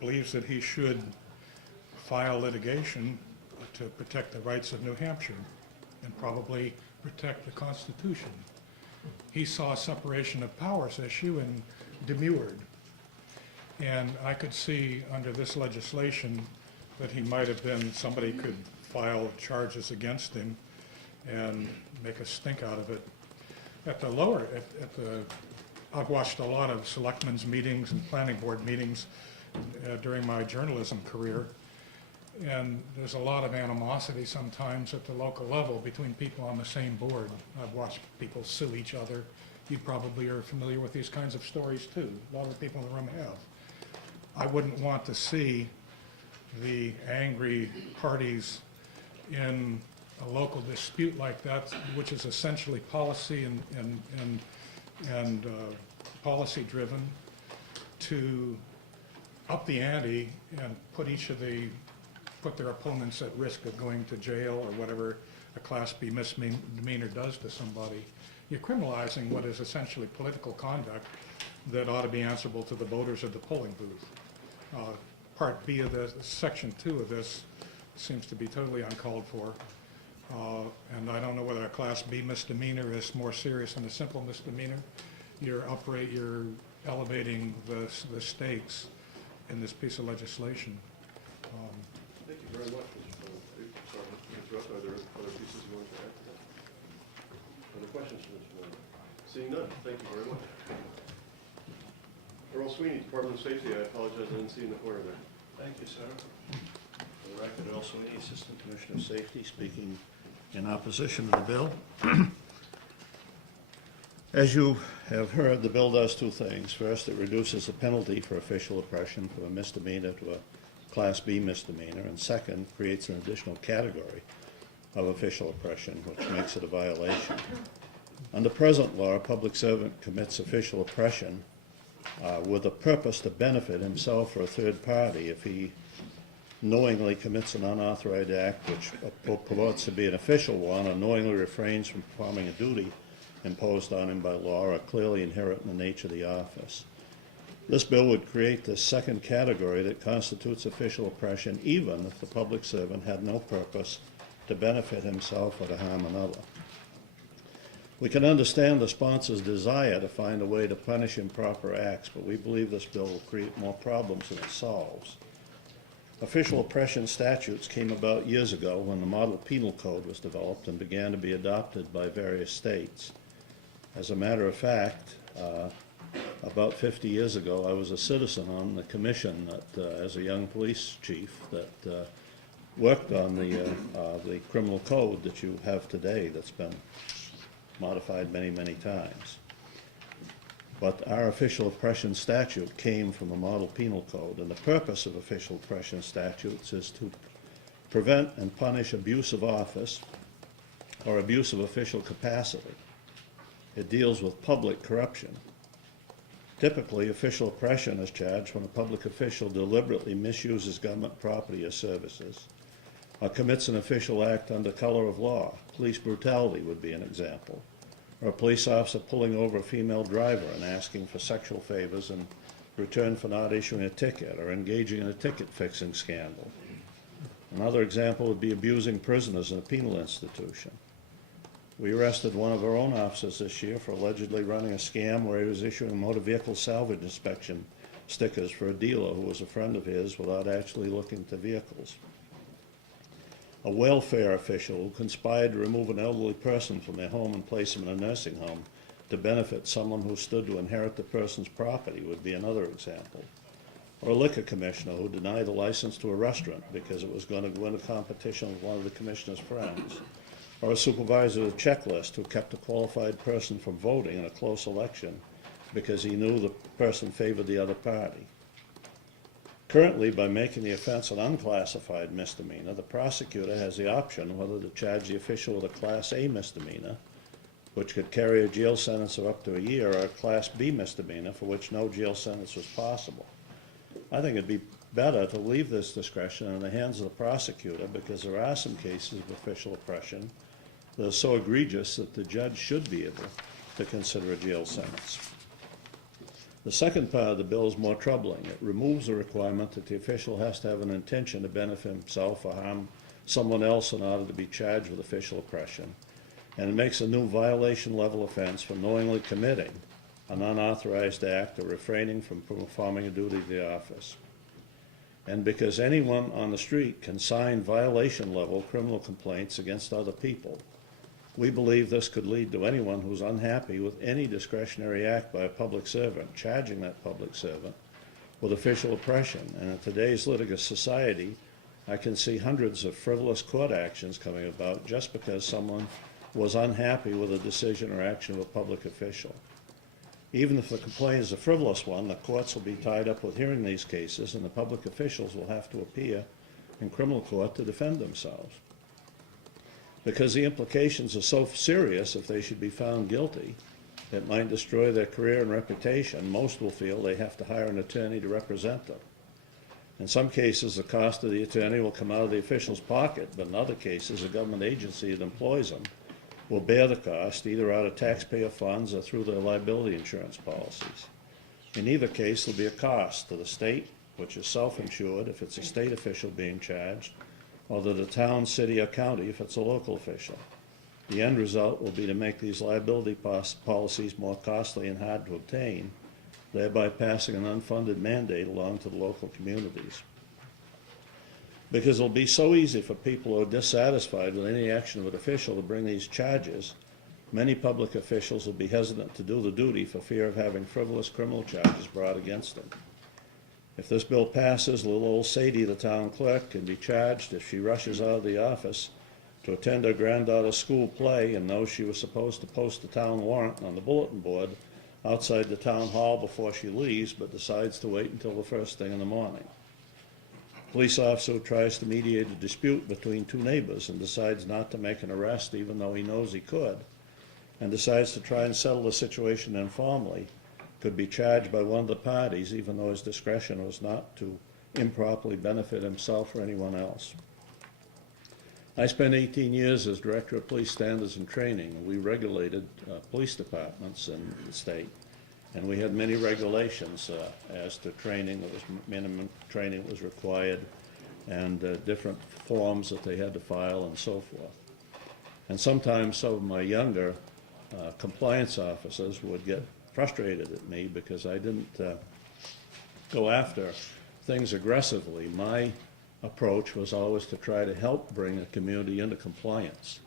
believes that he should file litigation to protect the rights of New Hampshire and probably protect the Constitution. He saw a separation of powers issue and demurred. And I could see under this legislation that he might have been, somebody could file charges against him and make a stink out of it. At the lower, I've watched a lot of selectmen's meetings and planning board meetings during my journalism career, and there's a lot of animosity sometimes at the local level between people on the same board. I've watched people sue each other. You probably are familiar with these kinds of stories too. A lot of the people in the room have. I wouldn't want to see the angry parties in a local dispute like that, which is essentially policy and policy driven, to up the ante and put their opponents at risk of going to jail or whatever a Class B misdemeanor does to somebody. You're criminalizing what is essentially political conduct that ought to be answerable to the voters at the polling booth. Part B of this, Section 2 of this, seems to be totally uncalled for. And I don't know whether a Class B misdemeanor is more serious than a simple misdemeanor. You're elevating the stakes in this piece of legislation. Thank you very much, Mr. Flynn. Sorry to interrupt. Are there other pieces you want to add to that? Other questions for Mr. Flynn? Seeing none, thank you very much. Earl Sweeney, Department of Safety. I apologize, I didn't see you in the corner there. Thank you, sir. For the record, Earl Sweeney, Assistant Commissioner of Safety, speaking in opposition to the bill. As you have heard, the bill does two things. First, it reduces the penalty for official oppression from a misdemeanor to a Class B misdemeanor, and second, creates an additional category of official oppression, which makes it a violation. Under present law, a public servant commits official oppression with a purpose to benefit himself or a third party if he knowingly commits an unauthorized act which purports to be an official one, or knowingly refrains from performing a duty imposed on him by law, or clearly inherent in the nature of the office. This bill would create this second category that constitutes official oppression even if the public servant had no purpose to benefit himself or to harm another. We can understand the sponsor's desire to find a way to punish improper acts, but we believe this bill will create more problems than it solves. Official oppression statutes came about years ago when the Model Penal Code was developed and began to be adopted by various states. As a matter of fact, about 50 years ago, I was a citizen on the commission that, as a young police chief, that worked on the criminal code that you have today that's been modified many, many times. But our official oppression statute came from the Model Penal Code, and the purpose of official oppression statutes is to prevent and punish abuse of office or abuse of official capacity. It deals with public corruption. Typically, official oppression is charged when a public official deliberately misuses government property or services, or commits an official act under color of law. Police brutality would be an example. Or a police officer pulling over a female driver and asking for sexual favors in return for not issuing a ticket, or engaging in a ticket-fixing scandal. Another example would be abusing prisoners in a penal institution. We arrested one of our own officers this year for allegedly running a scam where he was issuing motor vehicle salvage inspection stickers for a dealer who was a friend of his without actually looking to vehicles. A welfare official who conspired to remove an elderly person from their home and place him in a nursing home to benefit someone who stood to inherit the person's property would be another example. Or a liquor commissioner who denied a license to a restaurant because it was going to win a competition with one of the commissioner's friends. Or a supervisor of a checklist who kept a qualified person from voting in a close election because he knew the person favored the other party. Currently, by making the offense an unclassified misdemeanor, the prosecutor has the option whether to charge the official with a Class A misdemeanor, which could carry a jail sentence of up to a year, or a Class B misdemeanor for which no jail sentence was possible. I think it'd be better to leave this discretion in the hands of the prosecutor, because there are some cases of official oppression that are so egregious that the judge should be able to consider a jail sentence. The second part of the bill is more troubling. It removes the requirement that the official has to have an intention to benefit himself or harm someone else in order to be charged with official oppression. And it makes a new violation level offense for knowingly committing an unauthorized act or refraining from performing a duty of the office. And because anyone on the street can sign violation level criminal complaints against other people, we believe this could lead to anyone who's unhappy with any discretionary act by a public servant, charging that public servant with official oppression. And in today's litigious society, I can see hundreds of frivolous court actions coming about just because someone was unhappy with a decision or action of a public official. Even if the complaint is a frivolous one, the courts will be tied up with hearing these cases, and the public officials will have to appear in criminal court to defend themselves. Because the implications are so serious, if they should be found guilty, it might destroy their career and reputation. Most will feel they have to hire an attorney to represent them. In some cases, the cost of the attorney will come out of the official's pocket, but in other cases, a government agency that employs them will bear the cost either out of taxpayer funds or through their liability insurance policies. In either case, there'll be a cost to the state, which is self-insured if it's a state official being charged, or to the town, city, or county if it's a local official. The end result will be to make these liability policies more costly and hard to obtain, thereby passing an unfunded mandate along to the local communities. Because it'll be so easy for people who are dissatisfied with any action of an official to bring these charges, many public officials will be hesitant to do the duty for fear of having frivolous criminal charges brought against them. If this bill passes, little old Sadie, the town clerk, can be charged if she rushes out of the office to attend her granddaughter's school play and knows she was supposed to post the town warrant on the bulletin board outside the town hall before she leaves, but decides to wait until the first thing in the morning. A police officer who tries to mediate a dispute between two neighbors and decides not to make an arrest even though he knows he could, and decides to try and settle the situation informally, could be charged by one of the parties even though his discretion was not to improperly benefit himself or anyone else. I spent 18 years as Director of Police Standards and Training. We regulated police departments in the state, and we had many regulations as to training. There was minimum training that was required, and different forms that they had to file and so forth. And sometimes some of my younger compliance officers would get frustrated at me because I didn't go after things aggressively. My approach was always to try to help bring a community into compliance.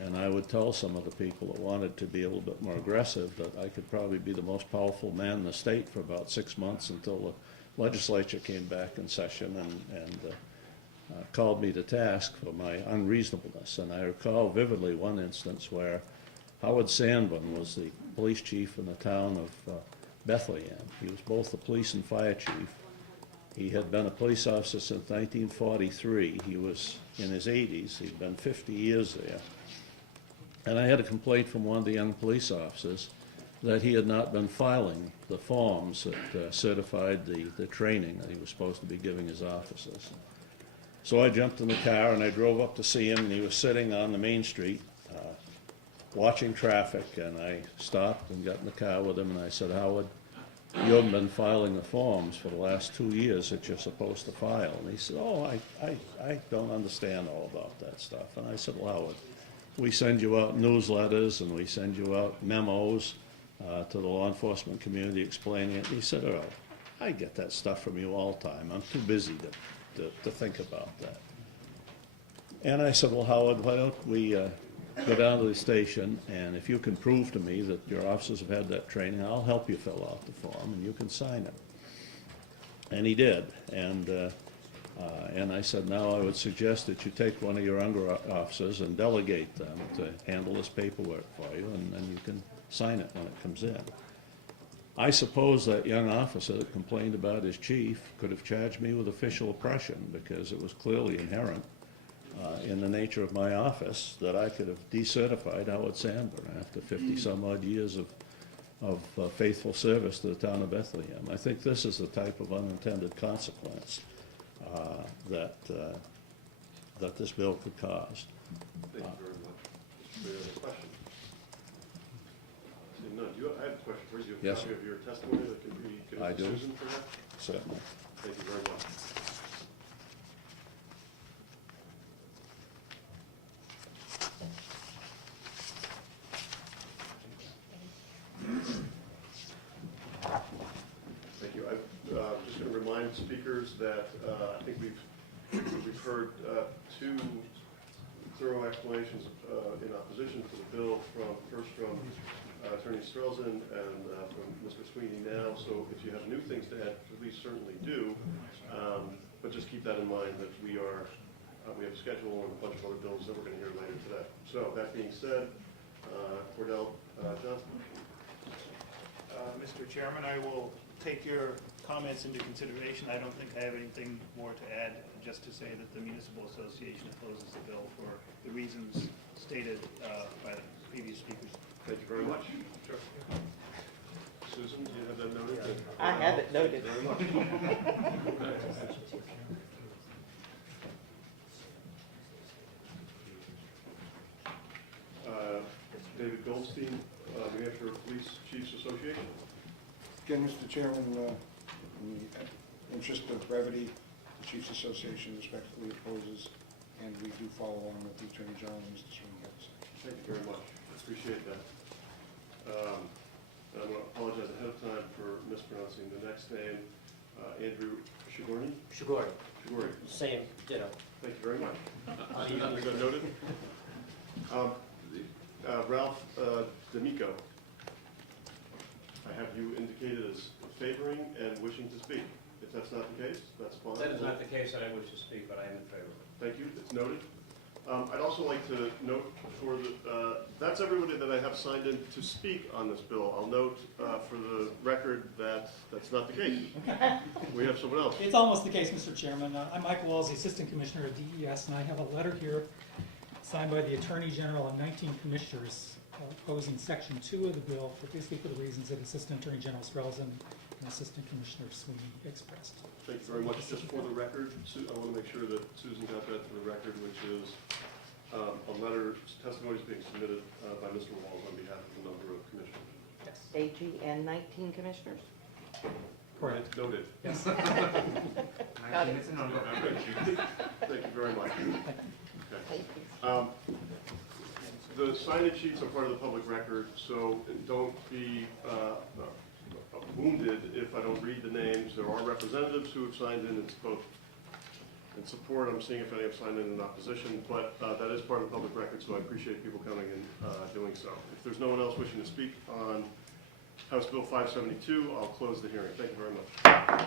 And I would tell some of the people that wanted to be a little bit more aggressive that I could probably be the most powerful man in the state for about 6 months until the legislature came back in session and called me to task for my unreasonableness. And I recall vividly one instance where Howard Sandman was the police chief in the town of Bethlehem. He was both the police and fire chief. He had been a police officer since 1943. He was in his 80s. He'd been 50 years there. And I had a complaint from one of the young police officers that he had not been filing the forms that certified the training that he was supposed to be giving his officers. So I jumped in the car and I drove up to see him, and he was sitting on the main street watching traffic, and I stopped and got in the car with him and I said, "Howard, you haven't been filing the forms for the last 2 years that you're supposed to file." And he said, "Oh, I don't understand all about that stuff." And I said, "Well, Howard, we send you out newsletters and we send you out memos to the law enforcement community explaining it." And he said, "Oh, I get that stuff from you all the time. I'm too busy to think about that." And I said, "Well, Howard, why don't we go down to the station, and if you can prove to me that your officers have had that training, I'll help you fill out the form and you can sign it." And he did. And I said, "Now I would suggest that you take one of your younger officers and delegate them to handle this paperwork for you, and then you can sign it when it comes in." I suppose that young officer that complained about his chief could have charged me with official oppression, because it was clearly inherent in the nature of my office that I could have decertified Howard Sandburn after 50-some odd years of faithful service to the town of Bethlehem. I think this is the type of unintended consequence that this bill could cause. Thank you very much. Any other questions? Seeing none, I have a question for you. Do you have Yes, a copy of your testimony that can be given I to do. Susan for that? Certainly. Thank you very much. Thank you. I'm just going to remind speakers that I think we've heard two thorough explanations in opposition to the bill first from Attorney Strelzin and from Mr. Sweeney now. So if you have new things to add, please certainly do. But just keep that in mind that we have a schedule and a bunch of other bills that we're going to hear later today. So that being said, Cordell Johnson. Mr. Chairman, I will take your comments into consideration. I don't think I have anything more to add, just to say that the Municipal Association opposes the bill for the reasons stated by the previous speakers. Thank you very much. Sure. Susan, do you have that noted? I have it noted. Thank you very much. David Goldstein, New Hampshire Police Chiefs Association. Again, Mr. Chairman, in the interest of brevity, the Chiefs Association respectfully opposes, and we do follow along with the Attorney General and Mr. Sweeney. Thank you very much. Appreciate that. I'm going to apologize ahead of time for mispronouncing the next name. Andrew Shigorny? Shigori. Shigori. Same, ditto. Thank you very much. Is that noted? Ralph D'Amico. I have you indicated as favoring and wishing to speak. If that's not the case, that's fine. That is not the case that I wish to speak, but I am in favor of it. Thank you, it's noted. I'd also like to note for that's everybody that I have signed in to speak on this bill. I'll note for the record that that's not the case. We have someone else. It's almost the case, Mr. Chairman. I'm Mike Walls, the Assistant Commissioner of DES, and I have a letter here signed by the Attorney General and 19 commissioners opposing Section 2 of the bill, basically for the reasons that Assistant Attorney General Strelzin and Assistant Commissioner Sweeney expressed. Thank you very much. Just for the record, I want to make sure that Susan got that for the record, which is a letter, testimony is being submitted by Mr. Walls on behalf of a number of commissioners. Yes. AG and 19 commissioners. Correct. Noted. Yes. Got it. Thank you very much. Okay. Thank you. The signage sheets are part of the public record, so don't be wounded if I don't read the names. There are representatives who have signed in in support. I'm seeing if any have signed in opposition, but that is part of the public record, so I appreciate people coming and doing so. If there's no one else wishing to speak on House Bill 572, I'll close the hearing. Thank you very much.